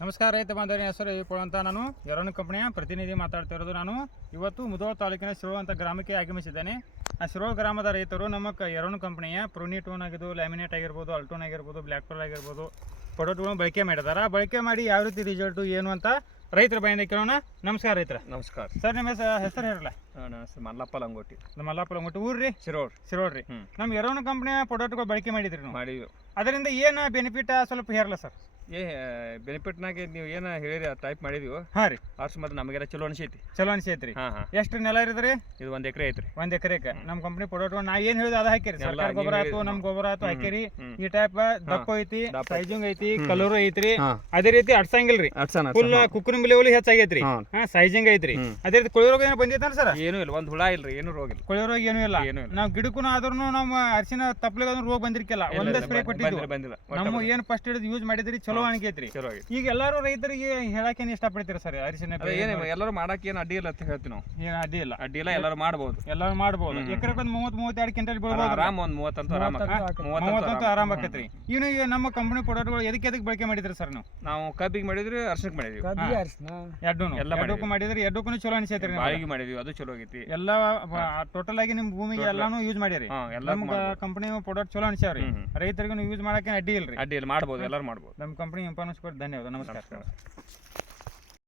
ನಮಸ್ಕಾರ ರೈತ ಬಾಂಧವರ, ಹೆಸರು ಈ ನಾನು. ಎರವಣ ಕಂಪನಿಯ ಪ್ರತಿನಿಧಿ ಮಾತಾಡ್ತಾ ಇರೋದು ನಾನು. ಇವತ್ತು ಮುಧೋಳ ತಾಲೂಕಿನ ಶಿರೋ ಅಂತ ಗ್ರಾಮಕ್ಕೆ ಆಗಮಿಸಿದ್ದೇನೆ. ಆ ಶಿರೋ ಗ್ರಾಮದ ರೈತರು ನಮ್ಮ ಕ ಕಂಪನಿಯ ಪ್ರೊನಿಟೋನ್ ಆಗಿದ್ದು ಲ್ಯಾಮಿನೇಟ್ ಆಗಿರ್ಬೋದು, ಅಲ್ಟೋನ್ ಆಗಿರ್ಬೋದು, ಬ್ಲ್ಯಾಕ್ ಟೋಲ್ ಆಗಿರ್ಬೋದು ಪ್ರಾಡಕ್ಟ್ಗಳನ್ನು ಬಳಕೆ ಮಾಡಿದಾರೆ ಬಳಕೆ ಮಾಡಿ ಯಾವ ರೀತಿ ರಿಸಲ್ಟು ಏನು ಅಂತ ರೈತರ ಬಾಯಿಂದ ಕೇಳೋಣ. ನಮಸ್ಕಾರ ರೈತರ. ನಮಸ್ಕಾರ. ಸರ್ ನಿಮ್ಮ ಹೆಸರು ಹೆಸರು ನನ್ನ ಹೆಸರು ಮಲ್ಲಪ್ಪ ಲಂಗೋಟಿ. ನಮ್ಮ ಮಲ್ಲಪ್ಪ ಲಂಗೋಟಿ. ಊರ್ರಿ? ಶಿರೋಡ್ ಶಿರೋಡ್ರಿ. ನಮ್ ನಮ್ಮ ಎರೋನ ಕಂಪನಿಯ ಪ್ರಾಡಕ್ಟ್ಗಳು ಬಳಕೆ ಮಾಡಿದ್ರಿ ನೀವು. ಮಾಡಿದ್ವಿ. ಅದರಿಂದ ಏನು ಬೆನಿಫಿಟ್ ಸ್ವಲ್ಪ ಹೇರಲ್ಲ ಸರ್? ಏ ಬೆನಿಫಿಟ್ನಾಗೆ ನೀವು ಏನು ಹೇಳಿರಿ ಟೈಪ್ ಮಾಡಿದೀವಿ. ಹಾಂ ರೀ. ಅಷ್ಟು ಮತ್ತೆ ನಮಗೆಲ್ಲ ಚಲೋ ಅನಿಸೈತಿ. ಚಲೋ ಅನ್ಸೈತ್ರಿ. ಹಾಂ ಹಾಂ. ಎಷ್ಟು ನೆಲ ಇರದ್ರಿ? ಇದು ಒಂದು ಎಕರೆ ಐತ್ರಿ. ಒಂದ್ ಎಕರೆಕ ನಮ್ಮ ಕಂಪನಿ ಪ್ರಾಡಕ್ಟ್ ನಾ ಏನ್ ಹೇಳಿದ ಅದ ಹಾಕಿರಿ ಎಲ್ಲ ಸರ್ಕಾರ ಗೊಬ್ಬರ ಆಯ್ತು ನಮ್ಮ ನಮ್ ಗೊಬ್ಬರ ಆಯ್ತು ಹಾಕಿರಿ ಈ ಟೈಪ್ ದಪ್ಪ ಐತಿ. ಸೈಜಿಂಗ್ ಐತಿ. ಕಲರು ಐತ್ರಿ. ಅದೇ ರೀತಿ ಅಡ್ಸಂಗಿಲ್ರಿ. ಅಡ್ಸನ ಫುಲ್ ಕುಕ್ಕುನ ಲೆವೆಲ್ ಹೆಚ್ಚಾಗೈತ್ರಿ. ಹಾಂ. ಸೈಜಿಂಗ್ ಐತ್ರಿ. ಅದೇ ರೀತಿ ಕೊಳಿ ರೋಗ ಏನೋ ಬಂದಿತ್ತಾನ ಸರ್? ಏನು ಇಲ್ಲ ಒಂದು ಹುಳ ಇಲ್ರಿ ಏನು ರೋಗ ಇಲ್ಲ. ಕೊಳಿ ರೋಗ ಏನು ಇಲ್ಲ. ಏನೂ ಇಲ್ಲ. ನಾವ್ ಗಿಡಕ್ಕೂ ಆದ್ರೂ ನಮ್ಮ ಅರಿಶಿನ ತಪ್ಪಲಿಗೆ ಅದನ್ನ ರೋಗ ಬಂದಿರ್ಕಿಲ್ಲ. ಒಂದ್ ಸ್ಪ್ರೇ ಕೊಟ್ಟಿದ್ದು ಬಂದಿಲ್ಲ ನಮ್ಮ ಏನು ಏನ್ ಫಸ್ಟ್ ಹಿಡಿದು ಯೂಸ್ ಮಾಡಿದ್ರಿ ಚಲೋ ಅನ್ಕೈತ್ರಿ. ಈಗ ಎಲ್ಲಾರು ರೈತರಿಗೆ ಹೇಳಕ್ಕೆ ಇಷ್ಟಪಡ್ತೀರಾ ಸರ್ ಅರಿಶಿನ ಏನು ಎಲ್ಲರೂ ಮಾಡಕ್ಕೆ ಏನು ಅಡ್ಡಿ ಇಲ್ಲ ಅಂತ ಹೇಳ್ತೀವಿ ನಾವು. ಏನ್ ಅಡ್ಡಿ ಇಲ್ಲ? ಅಡ್ಡಿ ಇಲ್ಲ ಎಲ್ಲರೂ ಮಾಡ್ಬೋದು. ಎಲ್ಲರೂ ಮಾಡ್ಬೋದು. ಎಕರೆ ಎಕರೆಗೆ ಒಂದು ಮೂವತ್ ಮೂವತ್ತೆರಡು ಕ್ವಿಂಟಲ್ ಬೀಳ್ಬೋದು ಆರಾಮ್ ಒಂದು ಮೂವತ್ತಂತೂ ಆರಾಮ ಮೂವತ್ತಂತೂ ಆರಾಮ ಆಕೈತ್ರಿ ಇನ್ನು ಈಗ ನಮ್ಮ ಕಂಪನಿ ಪ್ರಾಡಕ್ಟ್ಗಳು ಎದಕ್ಕೆ ಎದಕ್ಕೆ ಬಳಕೆ ಮಾಡಿದ್ರಿ ಸರ್ ನಾವು? ನಾವು ಕಬ್ಬಿಗೆ ಮಾಡಿದ್ರಿ ಅರ್ಶನಕ್ಕೆ ಮಾಡಿದ್ವಿ. ಎರಡು ಎಲ್ಲ ಎರಡಕ್ಕೂ ಮಾಡಿದ್ರಿ ಎರಡಕ್ಕೂ ಚಲೋ ಅನಿಸೈತ್ರಿ ಬಾವಿಗೆ ಮಾಡಿದ್ವಿ ಅದು ಚಲೋ ಆಗೈತಿ. ಎಲ್ಲ ಟೋಟಲ್ ಆಗಿ ನಿಮ್ ಭೂಮಿಗೆ ಎಲ್ಲಾನು ಯೂಸ್ ಮಾಡಿರಿ. ನಮ್ಗೆ ಕಂಪನಿ ಪ್ರಾಡಕ್ಟ್ ಚಲೋ ಅನಿಸ್ಯಾವ್ರಿ. ರೈತರಿಗೂ ಯೂಸ್ ಮಾಡಕ್ಕೆ ಅಡ್ಡಿ ಇಲ್ರಿ. ಅಡ್ಡಿ ಇಲ್ಲ ಮಾಡ್ಬೋದು ಎಲ್ಲರೂ ಮಾಡ್ಬೋದು. ನಮ್ಮ ಕಂಪನಿ ಇಂಪಾರ್ಟೆನ್ಸ್ ಕೊಟ್ಟು ಧನ್ಯವಾದ ನಮಸ್ಕಾರ.